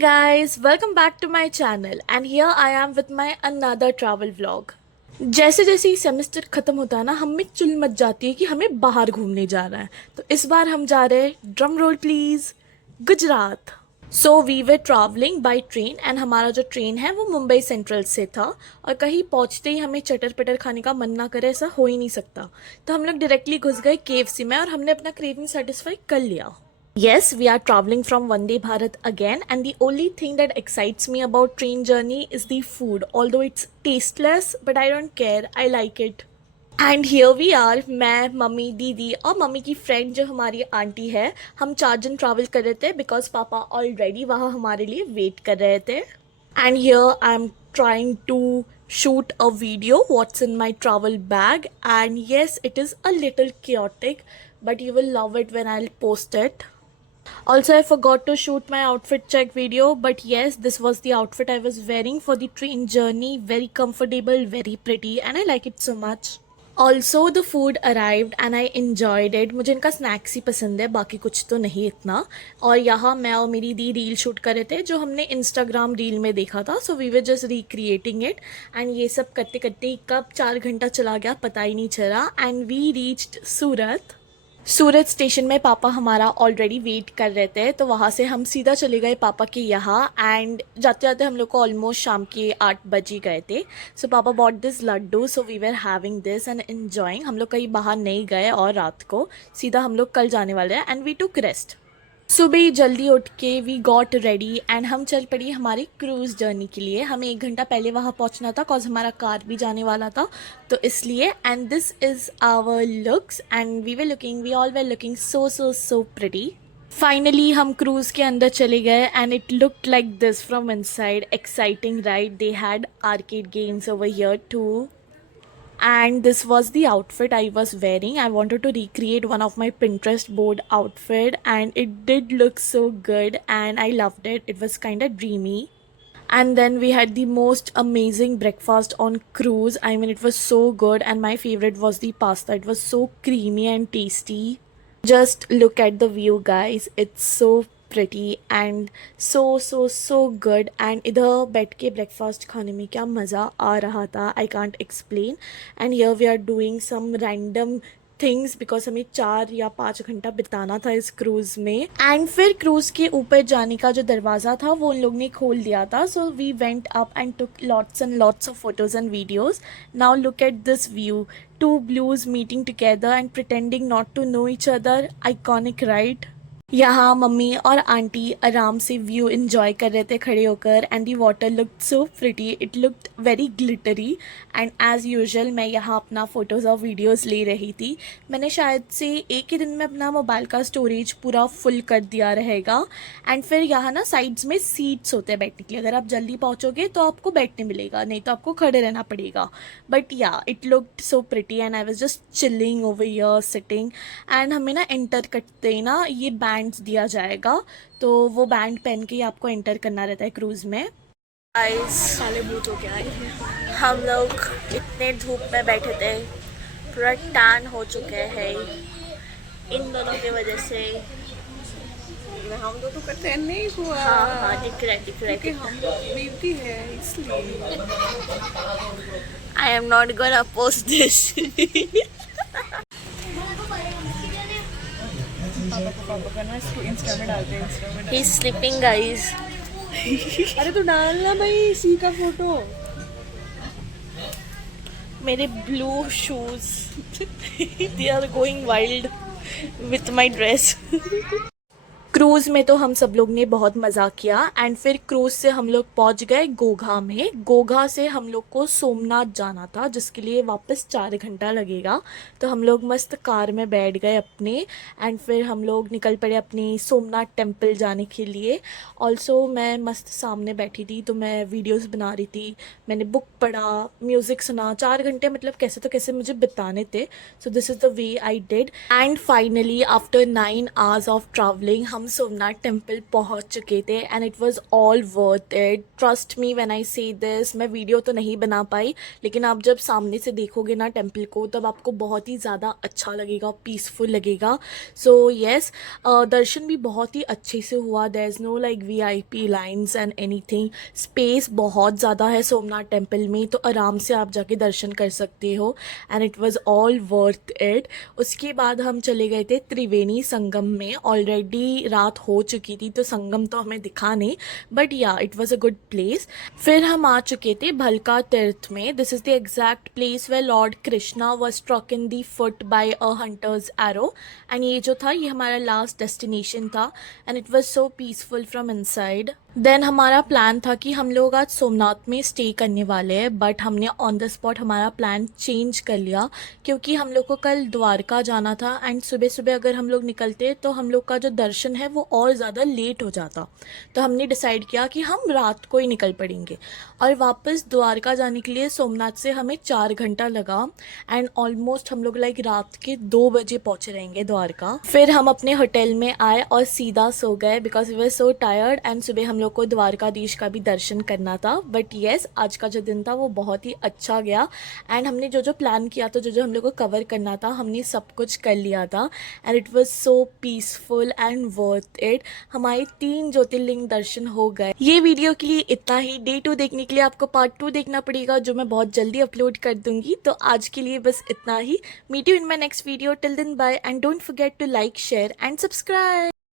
guys, welcome back to my channel and here I am with my another travel vlog. जैसे जैसे ही semester ख़त्म होता है ना, हम में चुल मच जाती है कि हमें बाहर घूमने जाना है। तो इस बार हम जा रहे हैं, drum roll please, Gujarat. So we were travelling by train and हमारा जो ट्रेन है वो मुंबई सेंट्रल से था और कहीं पहुंचते ही हमें चटर पटर खाने का मन ना करे, ऐसा हो ही नहीं सकता। तो हम लोग डायरेक्टली घुस गए KFC में और हमने अपना क्रेविंग सेटिस्फाई कर लिया। Yes, we are traveling from Vande Bharat again, and the only thing that excites me about train journey is the food. Although it's tasteless, but I don't care. I like it. And here we are, मैं, मम्मी, दीदी और mummy की friend जो हमारी aunty है, हम 4 जन ट्रैवल कर रहे थे बिकॉज पापा ऑलरेडी वहाँ हमारे लिए वेट कर रहे थे। And here I am trying to shoot a video what's in my travel bag, and yes, it is a little chaotic, but you will love it when I'll post it. Also, I forgot to shoot my outfit check video, but yes, this was the outfit I was wearing for the train journey. Very comfortable, very pretty, and I like it so much. Also, the food arrived and I enjoyed it. मुझे इनका snacks ही पसंद है, बाकी कुछ तो नहीं इतना। और यहाँ मैं और मेरी दी रील शूट कर रहे थे जो हमने इंस्टाग्राम रील में देखा था। So we were just recreating it and ये सब करते करते कब 4 घंटा चला गया पता ही नहीं चला। And we reached Surat station में पापा हमारा ऑलरेडी वेट कर रहे थे, तो वहाँ से हम सीधा चले गए पापा के यहाँ। एंड जाते जाते हम लोग को ऑलमोस्ट शाम के 8 बज ही गए थे। सो पापा bought this laddoo, so we were having this and enjoying. हम लोग कहीं बाहर नहीं गए और रात को सीधा हम लोग कल जाने वाले हैं एंड वी टुक रेस्ट। सुबह जल्दी उठ के वी गॉट रेडी एंड हम चल पड़ी हमारी क्रूज़ जर्नी के लिए। हमें 1 घंटा पहले वहाँ पहुँचना था कॉज हमारा कार भी जाने वाला था, तो इसलिए। And this is our looks and we all were looking so pretty. Finally हम क्रूज़ के अंदर चले गए and it looked like this from inside. Exciting ride, they had arcade games over here too, and this was the outfit I was wearing. I wanted to recreate one of my Pinterest board outfit and it did look so good and I loved it. It was kind of dreamy. And then we had the most amazing breakfast on cruise. I mean, it was so good and my favorite was the pasta. It was so creamy and tasty. Just look at the view, guys. It's so pretty and so good. And इधर बैठ के breakfast खाने में क्या मज़ा आ रहा था, I can't explain. And here we are doing some random things because हमें 4 या 5 घंटा बिताना था इस क्रूज़ में। एंड फिर क्रूज़ के ऊपर जाने का जो दरवाज़ा था वो उन लोग ने खोल दिया था। So we went up and took lots and lots of photos and videos. Now look at this view, 2 blues meeting together and pretending not to know each other. Iconic, right? यहाँ मम्मी और aunty आराम से view enjoy कर रहे थे खड़े होकर and the water looked so pretty, it looked very glittery. And as usual मैं यहाँ अपना फ़ोटोज़ और वीडियोज़ ले रही थी। मैंने शायद से एक ही दिन में अपना मोबाइल का स्टोरेज पूरा फुल कर दिया रहेगा। एंड फिर यहाँ ना साइड्स में सीट्स होते हैं बैठने के लिए, अगर आप जल्दी पहुँचोगे तो आपको बैठने मिलेगा, नहीं तो आपको खड़े रहना पड़ेगा। But yeah it looked so pretty and I was just chilling over here sitting. And हमें ना एंटर करते ही ना ये बैंड दिया जाएगा, तो वो बैंड पहन के आपको एंटर करना रहता है क्रूज में। साले भूत हो गया है। हम लोग इतने धूप में बैठे थे, पूरा टैन हो चुके हैं इन दोनों की वजह से। हम तो करते नहीं हुआ। हाँ दिख रहा है हम लोग ब्यूटी है इसलिए। I am not gonna post this. पापा का ना इसको इंस्टा में डालते हैं, इंस्टा में ही इज स्लीपिंग गाइज। अरे तो डालना भाई इसी का फोटो। मेरे blue shoes they are going wild with my dress. Cruise में तो हम सब लोग ने बहुत मज़ा किया एंड फिर क्रूज़ से हम लोग पहुंच गए गोघा में। गोघा से हम लोग को सोमनाथ जाना था जिसके लिए वापस 4 घंटा लगेगा। तो हम लोग मस्त कार में बैठ गए अपने एंड फिर हम लोग निकल पड़े अपनी सोमनाथ टेम्पल जाने के लिए। ऑल्सो मैं मस्त सामने बैठी थी तो मैं वीडियोस बना रही थी, मैंने बुक पढ़ा, म्यूज़िक सुना। 4 घंटे मतलब कैसे तो कैसे मुझे बिताने थे। So this is the way I did. And finally after 9 hours of travelling हम सोमनाथ टेम्पल पहुंच चुके थे and it was all worth it. Trust me when I से दिस। मैं वीडियो तो नहीं बना पाई, लेकिन आप जब सामने से देखोगे ना टेम्पल को, तब आपको बहुत ही ज़्यादा अच्छा लगेगा, पीसफुल लगेगा। सो येस, दर्शन भी बहुत ही अच्छे से हुआ। There is no like VIP lines and anything. Space बहुत ज़्यादा है सोमनाथ टेम्पल में, तो आराम से आप जाके दर्शन कर सकते हो and it was all worth it. उसके बाद हम चले गए थे त्रिवेणी संगम में। ऑलरेडी रात हो चुकी थी तो संगम तो हमें दिखा नहीं, but yeah it was a good place. फिर हम आ चुके थे भलका तीर्थ में। This is the exact place where lord Krishna was struck in the foot by a hunter's arrow. And ये जो था, ये हमारा लास्ट डेस्टिनेशन था and it was so peaceful from inside. Then हमारा प्लान था कि हम लोग आज सोमनाथ में स्टे करने वाले हैं, बट हमने ऑन द स्पॉट हमारा प्लान चेंज कर लिया, क्योंकि हम लोग को कल द्वारका जाना था एंड सुबह सुबह अगर हम लोग निकलते तो हम लोग का जो दर्शन है वो और ज़्यादा लेट हो जाता। तो हमने डिसाइड किया कि हम रात को ही निकल पड़ेंगे। और वापस द्वारका जाने के लिए सोमनाथ से हमें 4 घंटा लगा एंड ऑलमोस्ट हम लोग लाइक रात के 2 बजे पहुँचे रहेंगे द्वारका। फिर हम अपने होटल में आए और सीधा सो गए because we were so tired and सुबह हम लोग को द्वारकाधीश का भी दर्शन करना था। बट येस, आज का जो दिन था वो बहुत ही अच्छा गया एंड हमने जो जो प्लान किया था, जो जो हम लोग को कवर करना था, हमने सब कुछ कर लिया था and it was so peaceful and worth it. हमारे 3 ज्योतिर्लिंग दर्शन हो गए। ये वीडियो के लिए इतना ही। डे 2 देखने के लिए आपको पार्ट 2 देखना पड़ेगा, जो मैं बहुत जल्दी अपलोड कर दूंगी। तो आज के लिए बस इतना ही। Meet you in my next video. Till then bye and don't forget to like, share and subscribe.